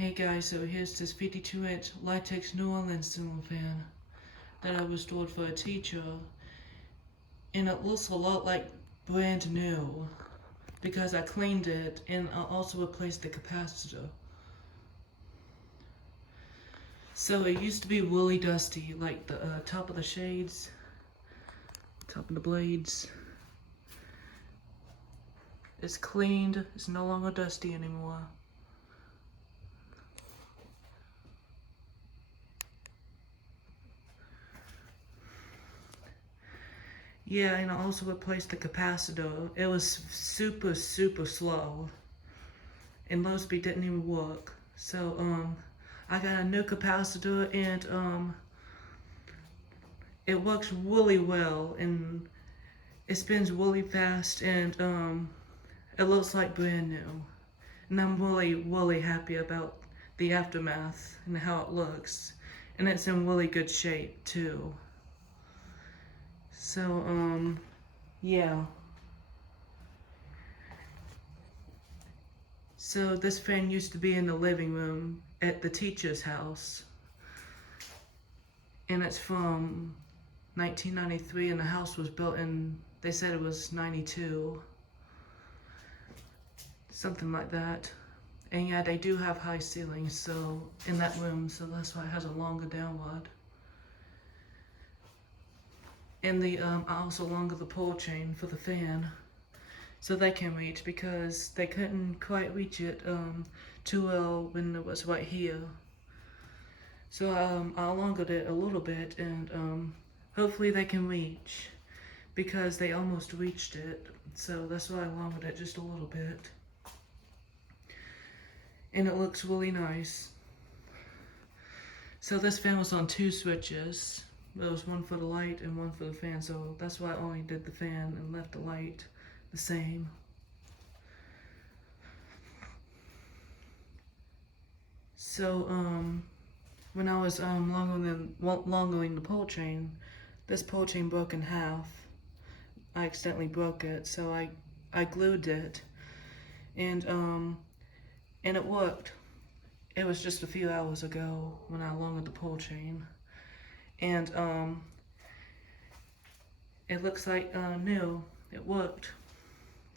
Hey guys, so here's this 52-inch Litex New Orleans ceiling fan that I restored for a teacher, and it looks a lot like brand new because I cleaned it and I also replaced the capacitor. So it used to be really dusty, like the top of the shades, top of the blades. It's cleaned, it's no longer dusty anymore. Yeah, and I also replaced the capacitor. It was super slow, and low speed didn't even work. So I got a new capacitor, and it works really well, and it spins really fast, and it looks like brand new. And I'm really happy about the aftermath and how it looks, and it's in really good shape too. So yeah. So this fan used to be in the living room at the teacher's house, and it's from 1993, and the house was built in, they said it was 92, something like that. And yeah, they do have high ceilings, so in that room, so that's why it has a longer downward. And I also longer the pole chain for the fan, so they can reach, because they couldn't quite reach it too well when it was right here. So I elongated it a little bit, and hopefully they can reach, because they almost reached it. So that's why I elongated it just a little bit. And it looks really nice. So this fan was on 2 switches. There was one for the light and one for the fan, so that's why I only did the fan and left the light the same. So when I was longering the pole chain, this pole chain broke in half. I accidentally broke it, so I glued it, and it worked. It was just a few hours ago when I lowered the pole chain, and it looks like new. It worked.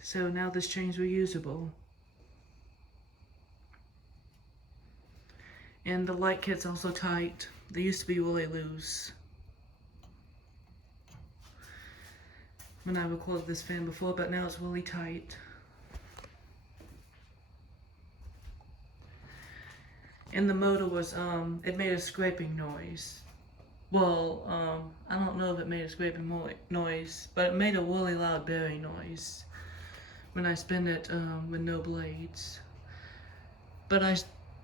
So now this chain's reusable. And the light kit's also tight. They used to be really loose when I recorded this fan before, but now it's really tight. And the motor was, it made a scraping noise. Well, I don't know if it made a scraping noise, but it made a really loud bearing noise when I spin it with no blades. But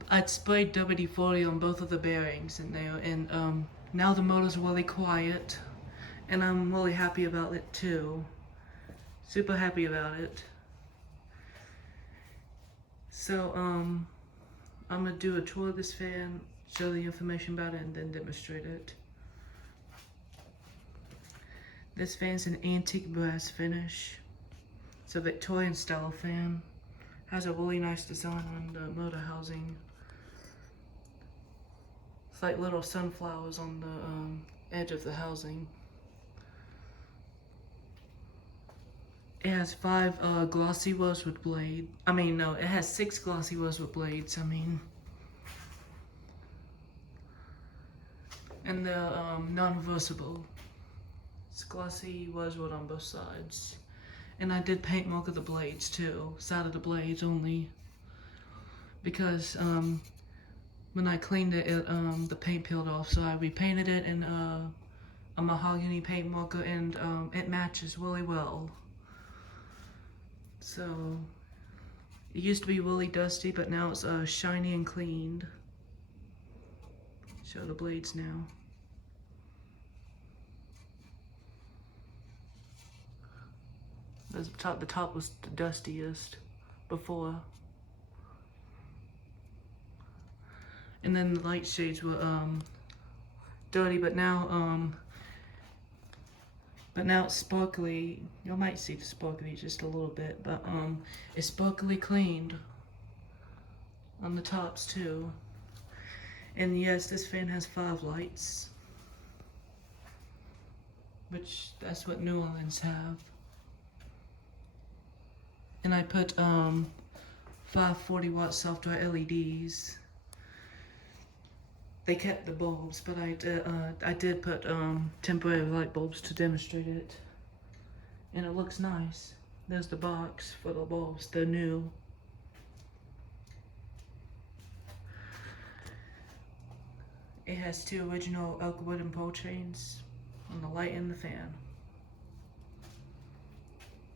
I'd sprayed WD-40 on both of the bearings in there, and now the motor's really quiet, and I'm really happy about it too. Super happy about it. So I'm gonna do a tour of this fan, show the information about it, and then demonstrate it. This fan's an antique brass finish. It's a Victorian style fan. Has a really nice design on the motor housing. It's like little sunflowers on the edge of the housing. It has 5 glossy rosewood blades. It has 6 glossy rosewood blades, And they're non-reversible. It's glossy rosewood on both sides. And I did paint mark of the blades too, side of the blades only, because when I cleaned it, the paint peeled off, so I repainted it in a mahogany paint marker, and it matches really well. So it used to be really dusty, but now it's shiny and cleaned. Show the blades now. The top was the dustiest before. And then the light shades were dirty, but now it's sparkly. You might see the sparkly just a little bit, but it's sparkly cleaned. on the tops too. And yes, this fan has 5 lights, which that's what New Orleans have. And I put 5 40-watt self-dry LEDs. They kept the bulbs, but I did put temporary light bulbs to demonstrate it. And it looks nice. There's the box for the bulbs, they're new. It has 2 original elk wooden pole chains on the light and the fan.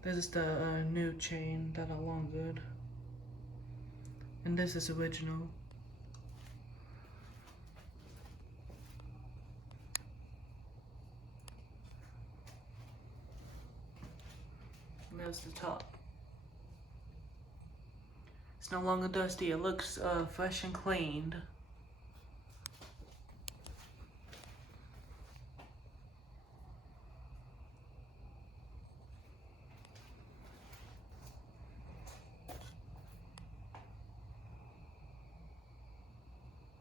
This is the new chain that are long good. And this is original. And there's the top. It's no longer dusty, it looks fresh and cleaned.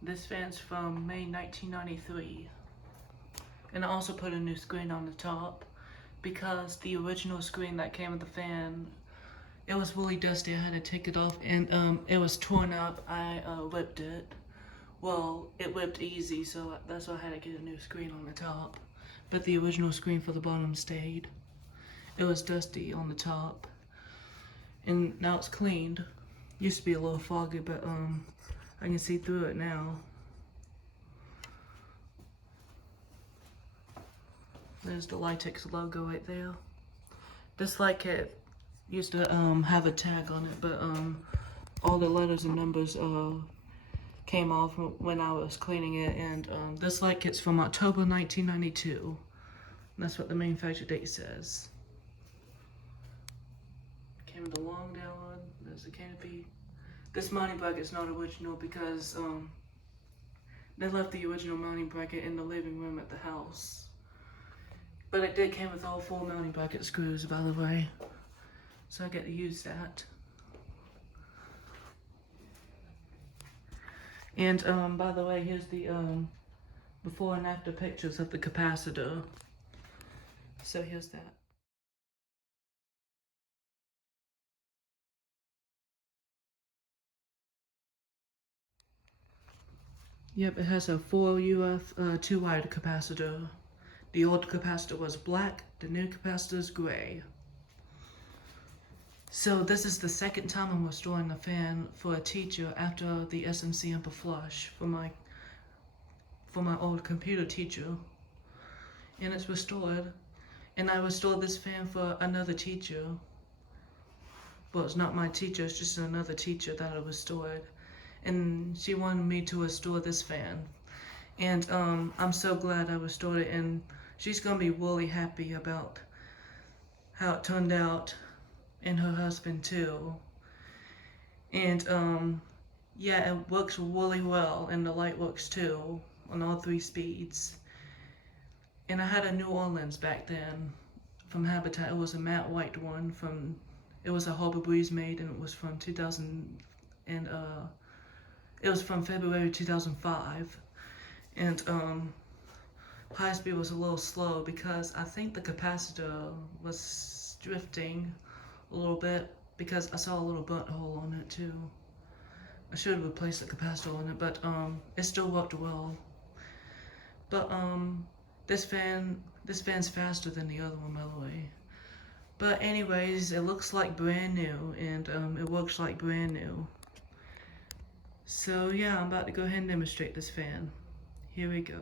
This fan's from May 1993. And I also put a new screen on the top because the original screen that came with the fan, it was really dusty. I had to take it off and it was torn up. I whipped it. Well, it whipped easy, so that's why I had to get a new screen on the top. But the original screen for the bottom stayed. It was dusty on the top. And now it's cleaned. Used to be a little foggy, but I can see through it now. There's the Litex logo right there. This light kit used to have a tag on it, but all the letters and numbers came off when I was cleaning it, and this light kit's from October 1992. That's what the manufacture date says. Came with a long down, there's the canopy. This mounting bracket's not original because they left the original mounting bracket in the living room at the house. But it did came with all 4 mounting bracket screws, by the way. So I get to use that. And by the way, here's the before and after pictures of the capacitor. So here's that. Yep, it has a 4 UF 2-wire capacitor. The old capacitor was black, the new capacitor is gray. So this is the second time I'm restoring the fan for a teacher after the SMC amper flush for my old computer teacher. And it's restored. And I restored this fan for another teacher. Well, it's not my teacher, it's just another teacher that I restored. And she wanted me to restore this fan. And I'm so glad I restored it, and she's gonna be really happy about how it turned out, and her husband too. And yeah, it works really well, and the light works too on all 3 speeds. And I had a New Orleans back then from Habitat. It was a matte white one from, it was a Harbor Breeze made, and it was from 2000, and it was from February 2005. And high speed was a little slow because I think the capacitor was drifting a little bit because I saw a little burnt hole on it too. I should have replaced the capacitor on it, but it still worked well. But this fan's faster than the other one, by the way. But anyways, it looks like brand new, and it works like brand new. So yeah, I'm about to go ahead and demonstrate this fan. Here we go.